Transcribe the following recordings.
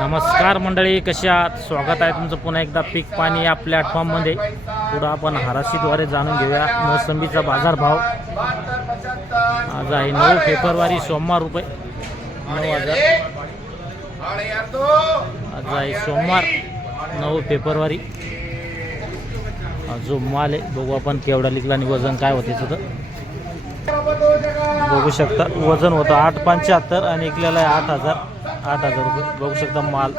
नमस्कार मंडळी कशी आहात? स्वागत आहे तुमचं पुन्हा एकदा पीक पाणी या प्लॅटफॉर्ममध्ये. पुढं आपण हाराशीद्वारे जाणून घेऊया. मोसंबीचा बाजारभाव. आज आहे नऊ फेब्रुवारी सोमवार रुपये. नऊ हजार. आज आहे सोमवार नऊ फेब्रुवारी. जो माल आहे बघू आपण केवढा लिखला आणि वजन काय होते त्याचं बघू शकता वजन होतं आठ पंच्याहत्तर आणि इकलेलं आहे आठ हजार. आठ हजार रुपये. बघू शकता माल.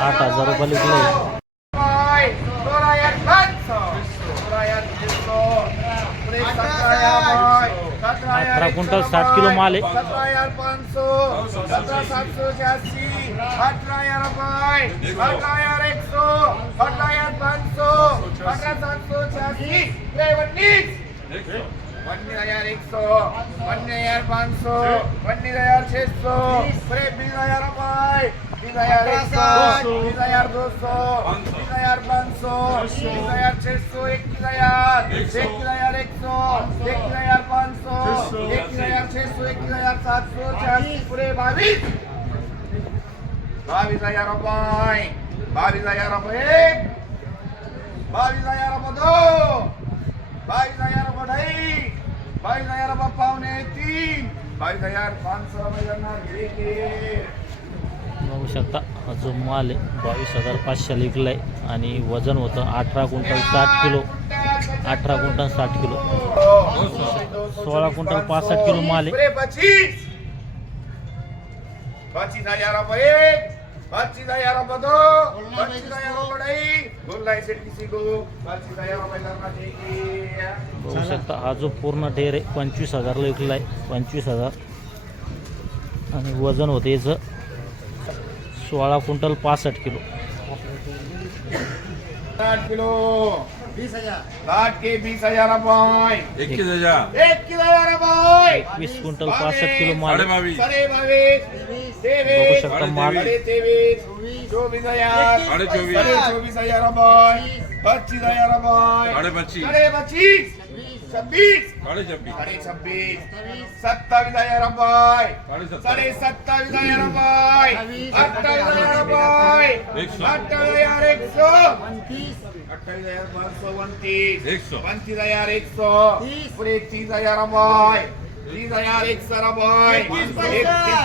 आठ हजार रुपये लिखलं अठरा क्विंटल साठ किलो माल आहे. सतरा हजार पाच सौ सतरा सात सौ छियासी अठारह हजार रुपये अठारह हजार एक सौ अठारह हजार पाँच सौ अठारह सात सौ छियासी उन्नीस उन्नीस हजार एक सौ उन्नीस हजार पाँच सौ उन्नीस हजार छः सौ पूरे बीस हजार रुपये बीस हजार एक सौ बीस हजार दो सौ बीस हजार पाँच सौ बीस हजार बढाई हजार हजार बाईस हजार तीन हजार पाच बघू शकता हा जो माल आहे. बावीस हजार पाचशे लिखला आहे आणि वजन होतं अठरा क्विंटल साठ किलो. अठरा क्विंटल साठ किलो. सोळा क्विंटल पासष्ट किलो माल आहे. किसी को. बघू शकता हा जो पूर्ण ढेर आहे पंचवीस हजारला विकला आहे. पंचवीस हजार. आणि वजन होतं याचं सोळा क्विंटल पासष्ट किलो. साठ किलो. बीस हजार. साठ के बीस हजार रुपये एकवीस हजार. एकवीस क्विंटल पासष्ट किलो माल. साडे आहे. बावीस साडे बावीस बघू तेवीस शकता माल. साडे तेवीस चोवीस हजार साडे चोवीस. साडे चोवीस हजार रुपये पच्चीस हजार रुपये साडे पच्चीस साडे पच्चीस छब्बीस साडे छब्बीस साडे छब्बीस सत्तावीस. हजार रुपये सत्तर सत्तावीस. हजार रुपये अठ्ठावीस हजार रुपये एक सौ. अठ्ठावीस हजार एक सौ अठ्ठावीस हजार पाच सौ उनतीस. एक सौ. पंचवीस हजार एक सौ पूरे तीस हजार रुपये तीस हजार एक सौ रुपये इकतीस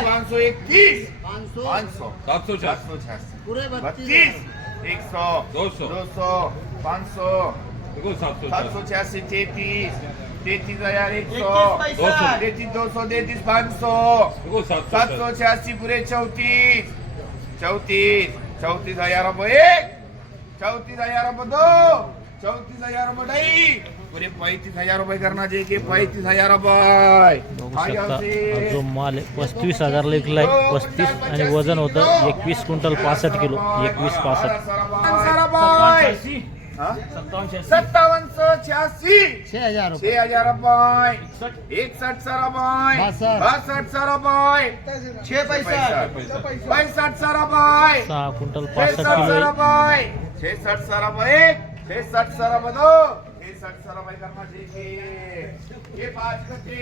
पाँच सौ इक्कीस पाँच सौ सात सौ सात चार सौ छियासी बत्तीस. एक सौ दो सौ. दो सौ पाँच सौ सात सौ छियासी तैतीस तैतीस हजार एक सौ सौ. तैतीस दो सौ तैतीस पाँच सौ देखो सात सौ छियासी पूरे चौतीस चौतीस चौतीस हजार एक चौतीस हजार दो चौतीस हजार रुपये ढाई पूरे पैंतीस हजार रुपये करना चाहिए कि पैंतीस हजार रुपये बघू शकता जो माल आहे पस्तीस हजारला विकला आहे पस्तीस आणि वजन होतं एकवीस क्विंटल पासष्ट किलो एकवीस पासष्ट सत्तावन सौ छियासी छह हजार छह हजार रुपये. इकसठ सौ रुपये बासठ. सौ रुपये छह पैंसठ सौ रुपये सहा क्विंटल किलो सौ रुपये. छसठ सौ रुपये छसठ सौ रुपये दो छसठ सौ रुपये करना चाहिए ये पाँच कट्टे.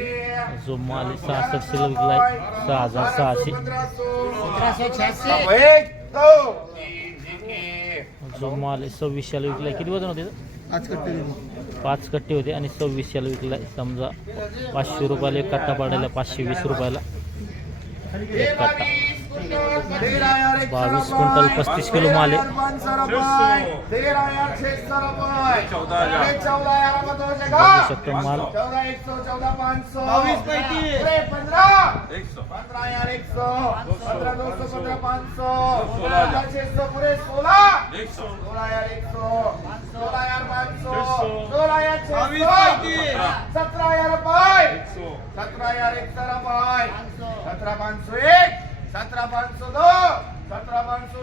जो माल विकला आहे. सहा हजार सहाशे. पंद्रह सौ सौ छियासी एक दो तीन. ठीक जो माल सव्वीसशेला विकला. आहे किती वजन होते? आज कट्टे पाच कट्टे होते आणि सव्वीसशेला विकला. आहे समजा पाचशे रुपयाला एक कट्टा पडायला पाचशे वीस रुपयाला. एक कट्टा. बावीस क्विंटल पस्तीस किलो माल आहे. बघू शकता माल. चौदह एक सौ चौदह पाँच सौ बाईस पैंतीस. पूरे पंद्रह एक सौ. पंद्रह हजार एक सौ पंद्रह दो सौ पंद्रह पाँच सौ सोलह हजार एक सौ हजार हजार हजार रुपये हजार एक. रुपये एक दो.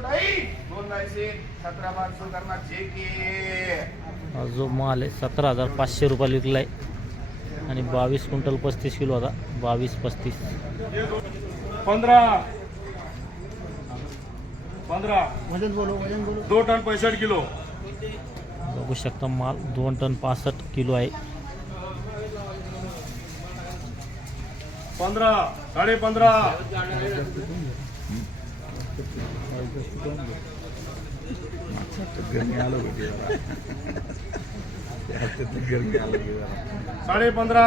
ढाई जो माल आहे. सतरा हजार पाचशे रुपयाला विकला आहे आणि बावीस क्विंटल पस्तीस किलो होता बावीस पस्तीस. पंद्रह पंद्रह वजन बोलो वजन बोलो. दो टन पैंसठ किलो. बघू शकता माल दोन टन पासष्ट किलो आहे. पंधरा साडे पंधरा. साडे पंधरा.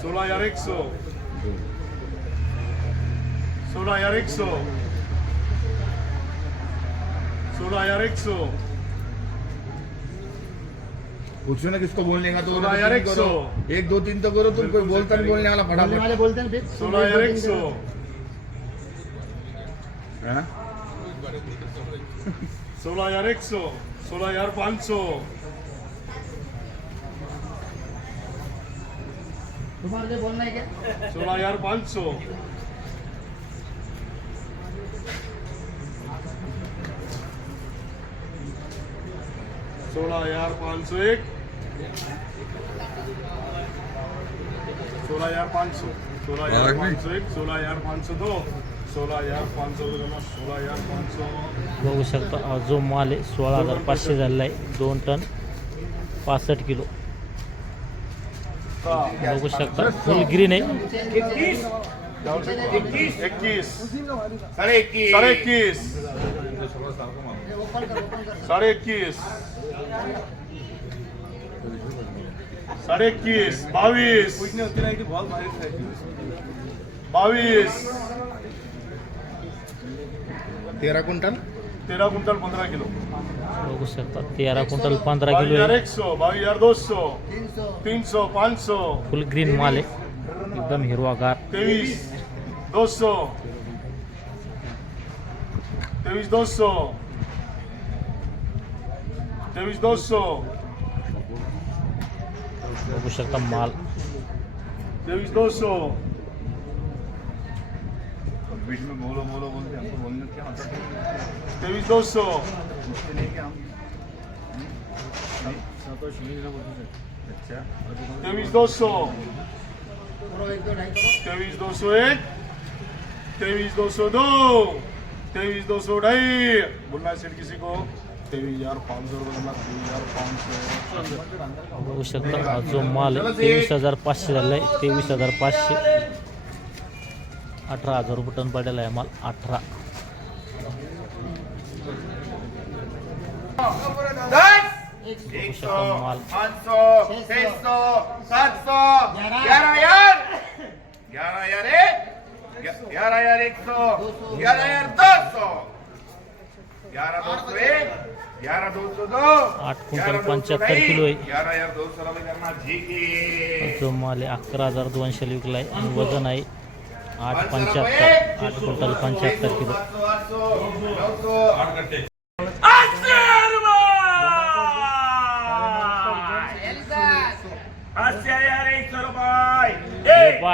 सोळा हजार एक सौ. सोळा हज़ार एक सौ। सोलह हज़ार एक सौ। पूछो ना किसको बोलने का तो सोलह हज़ार एक सौ। एक दो तीन तो करो तुम कोई बोलता नहीं बोलने वाला बोलने फटाफट वाले बोलते हैं फिर। सोलह हज़ार एक सौ। हाँ? सोलह हज़ार एक सौ सोलह हज़ार पाँच सौ। तुम्हारे बोलना है क्या? सोलह हज़ार पाँच सौ। सोलह हजार पाँच सौ एक. सोलह हजार पाँच सौ सोलह हजार पाँच सौ एक सोलह हजार पाँच सौ दो. सोलह हजार पाँच सौ दोन सोलह हजार पाँच सौ बघू शकता जो माल आहे सोळा हजार पाचशे झालेला आहे. दोन टन पासष्ट किलो. बघू शकता फुल ग्रीन आहे. इक्कीस इक्कीस साढ़े इक्कीस साढ़े साढ़े इक्कीस साढ़े इक्कीस बाईस बाईस तेरह कुंटल तेरह कुंटल पंद्रह किलो. बघू शकता तेरा क्विंटल पंधरा किलो हजार एक सौ बाईस हजार दो सौ तीन सौ पाँच सौ फुल ग्रीन माल आहे. एकदम हिरवागार. तेईस दो सौ तेईस दो सौ तेईस दो सौ बघू शकता माल तेईस दो सौ बीच में बोलो बोलो बोलते हमको बोलने क्या होता है तेईस दो सौ पूछते नहीं क्या हम तेईस दो सौ तेईस दो सौ एक तेईस दो सौ दो तेईस दो सौ ढाई। बोलना है सेठ किसी को? तेईस हजार पाँच सौ बोलना हजार पाँच सौ। बघू शकता हा जो माल आहे तेवीस हजार पाचशे झालेला आहे तेवीस हजार पाचशे. अठरा हजार रुपये टन पडलेला आहे माल अठरा. दस एक एक शकता सौ माल. ग्यारह हजार एक सौ ग्यारह हजार दो पंच्याहत्तर किलो आहे. जी माल आहे अकरा हजार दोनशे विकला आहे आणि वजन आहे आठ पंच्याहत्तर. आठ क्विंटल पंच्याहत्तर किलो.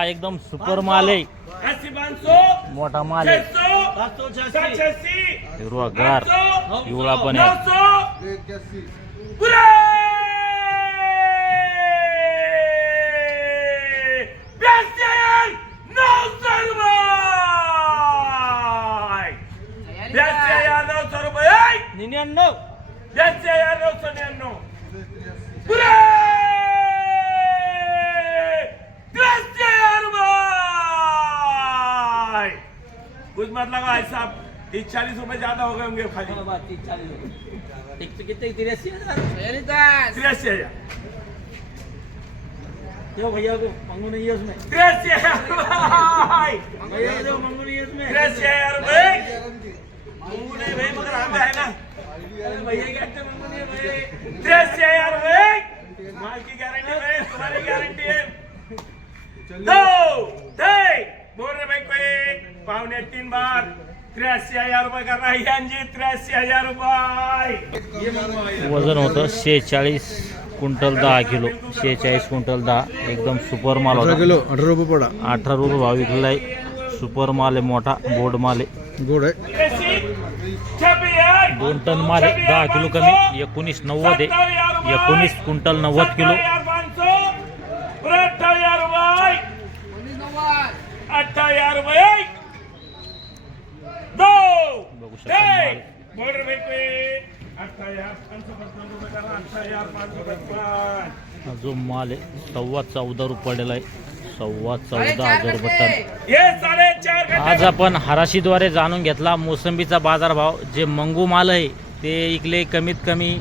एकदम सुपर माल आहे. मोठा माल आहे. छह सौ सात सौ अस्सी हिरवागार पिवळा पण कुछ मत लगा भाई साहब तीस चालीस रुपए ज़्यादा हो गए होंगे खाली। कितने तिरासी हज़ार तिरासी। हज़ार। क्यों भैया को मंगू नहीं है उसमें। तिरासी हज़ार भाई। भैया को मंगू नहीं है उसमें। तिरासी हज़ार रुपये मंगू नहीं भाई मगर हम है ना। भैया रुपये कर रहा जी त्र्याऐंशी हजार रुपये। वजन होतं शेहेचाळीस क्विंटल दहा किलो. शेहेचाळीस क्विंटल दहा. एकदम सुपर माल होता. किलो अठारह रुपये पड़ा. अठरा रुपये भाव विकला आहे सुपर माल आहे मोठा. बोर्ड माल आहे. गोड है छब्बीस दोन टन माल आहे. दहा किलो कमी. एकोणीस नव्वद आहे. एकोणीस क्विंटल नव्वद किलो. अठ्ठावीस रुपये अठ्ठावीस रुपये दो बघू शकता माल बोल रहे भाई कोई अठरा हजार पाचशे पचपन रुपये करा अठरा हजार पाचशे पचपन हा जो माल आहे सव्वा चौदा रुपये पडलेला आहे. सव्वा चौदा हजार रुपये टन ये साडेचार आज आपण हराशीद्वारे जाणून घेतला मोसंबीचा बाजारभाव. जे मंगू माल आहे ते इकले कमीत कमी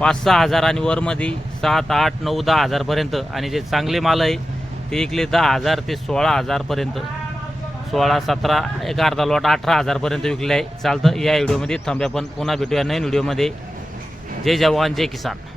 पाच सहा हजार आणि वरमध्ये सात आठ नऊ दहा हजारपर्यंत आणि जे चांगले माल आहे ते इकले दहा हजार ते सोळा हजारपर्यंत सोळा सतरा एक अर्धा लॉट अठरा हजारपर्यंत विकले आहे. चालतं. या व्हिडिओमध्ये थांब्या पण पुन्हा भेटूया नवीन व्हिडिओमध्ये जय जवान जय किसान.